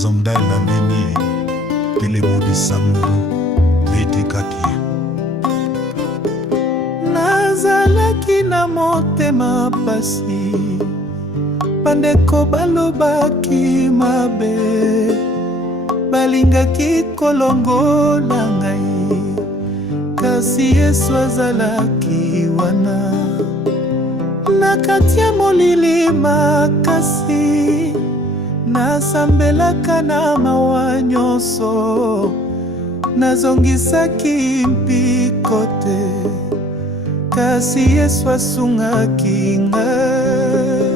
nazomdaela meni pilebudisa mundu betikaki. Nazalaki na motema pasi, bandeko balobaki mabe, balingaki kolongola ngai, kasi Yesu azalaki wana. Na kati ya molili makasi, nasambelaka na mawa nyonso, nazongisaki mpiko te, kasi Yesu asungaki ngai.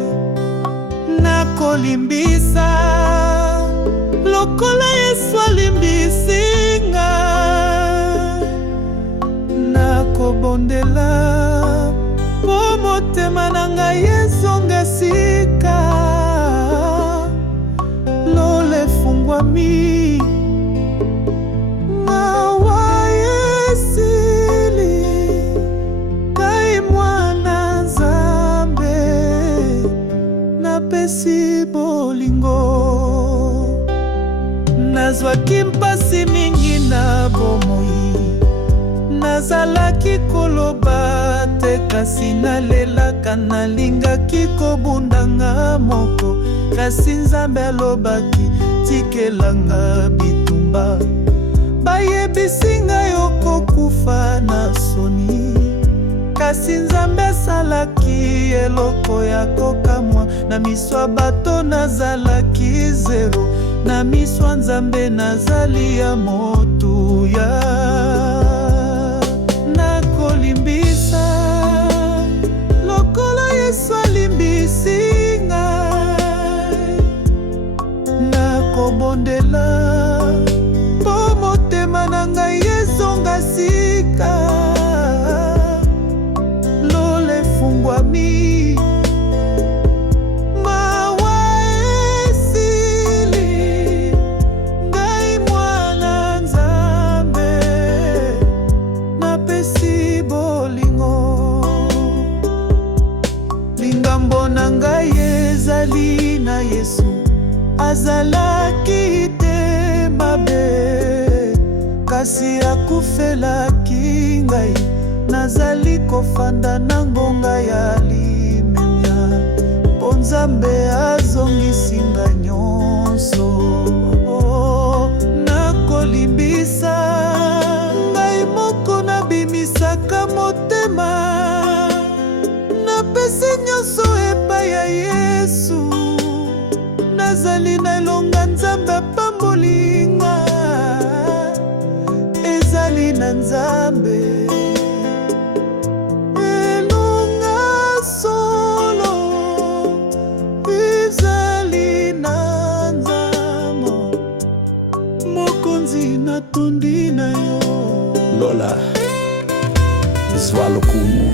Nakolimbisa lokola Yesu alimbisi ngai, nakobondela po motema na ngai ezonga sika. Lola efungwami, mawa esili, ngai mwana Nzambe napesi bolingo. Nazwaki mpasi mingi na bomoi, nazalaki koloba te, kasi nalelaka, nalingaki kobundanga moko, kasi Nzambe alobaki tikelanga bitumba. Bayebisi ngai okokufa na soni, kasi Nzambe asalaki eloko ya kokamwa. Na miso ya bato nazalaki zero, na miso ya Nzambe nazali ya motuya. Nakolimbisa lokola Yesu alimbisi ngai, nakobondela po motema na ngai ezonga sika. Lola efungwami, mawa esili, ngai mwana Nzambe napesi bolingo. Lingambo na ngai ezali na Yesu, azalaki te mabe, kasi akufelaki ngai. Nazali kofanda na ngonga ya limemia, po Nzambe azongisi ngai nyonso. Nakolimbisa ngai moko, nabimisaka motema, napesi nyonso epai ya Yesu. Nazali na elonga Nzambe apambolinga, ezali na Nzambe. Elonga solo, ezali na Nzambe. Mokonzi natundi na yo. Lola zwa lokumu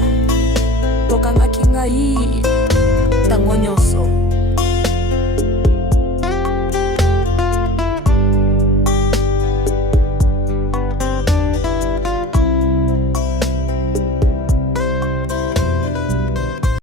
tokangaki ngai ntango nyonso.